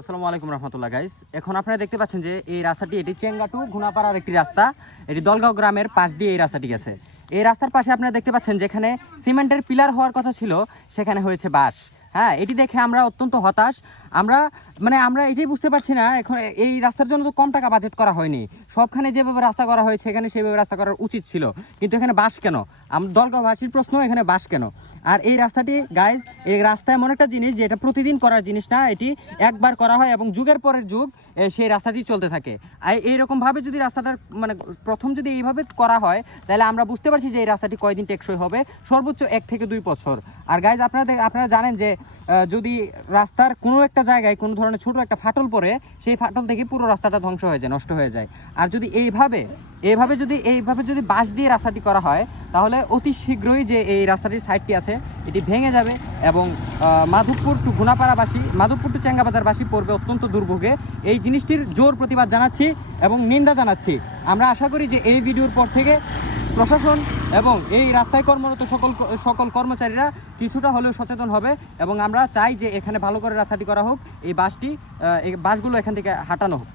আসসালামু আলাইকুম রহমতুল্লাহ গাইস। এখন আপনারা দেখতে পাচ্ছেন যে এই রাস্তাটি এটি চেঙ্গা টু ঘুনাপাড়ার একটি রাস্তা। এটি দলগাঁও গ্রামের পাশ দিয়ে এই রাস্তাটি গেছে। এই রাস্তার পাশে আপনারা দেখতে পাচ্ছেন যেখানে সিমেন্টের পিলার হওয়ার কথা ছিল সেখানে হয়েছে বাঁশ। হ্যাঁ, এটি দেখে আমরা অত্যন্ত হতাশ। আমরা এটাই বুঝতে পারছি না, এখন এই রাস্তার জন্য তো কম টাকা বাজেট করা হয়নি। সবখানে যেভাবে রাস্তা করা হয়েছে এখানে সেভাবে রাস্তা করার উচিত ছিল, কিন্তু এখানে বাঁশ কেন? দলগাঁওবাসীর প্রশ্ন, এখানে বাঁশ কেন? আর এই রাস্তাটি গাইজ, এই রাস্তা এমন একটা জিনিস যে এটা প্রতিদিন করার জিনিস না, এটি একবার করা হয় এবং যুগের পরের যুগ সেই রাস্তাটি চলতে থাকে। আর এইরকমভাবে যদি রাস্তাটার প্রথম যদি এইভাবে করা হয় তাহলে আমরা বুঝতে পারছি যে এই রাস্তাটি কয়দিন টেকসই হবে, সর্বোচ্চ 1 থেকে 2 বছর। আর গাইজ, আপনারা জানেন যে যদি রাস্তার কোনো একটা জায়গায় কোনো ধরনের ছোট একটা ফাটল পড়ে, সেই ফাটল থেকে পুরো রাস্তাটা ধ্বংস হয়ে যায়, নষ্ট হয়ে যায়। আর যদি এইভাবে যদি বাঁশ দিয়ে রাস্তাটি করা হয় তাহলে অতি শীঘ্রই যে এই রাস্তাটির সাইডটি আছে এটি ভেঙে যাবে এবং মাধবপুর টু ঘুনাপাড়াবাসী, মাধবপুর টু চেঙ্গাবাজারবাসী পড়বে অত্যন্ত দুর্ভোগে। এই জিনিসটির জোর প্রতিবাদ জানাচ্ছি এবং নিন্দা জানাচ্ছি। আমরা আশা করি যে এই ভিডিওর পর থেকে প্রশাসন এবং এই রাস্তায় কর্মরত সকল কর্মচারীরা কিছুটা হলেও সচেতন হবে এবং আমরা চাই যে এখানে ভালো করে রাস্তাটি করা হোক, এই বাসগুলো এখান থেকে হাঁটানো হোক।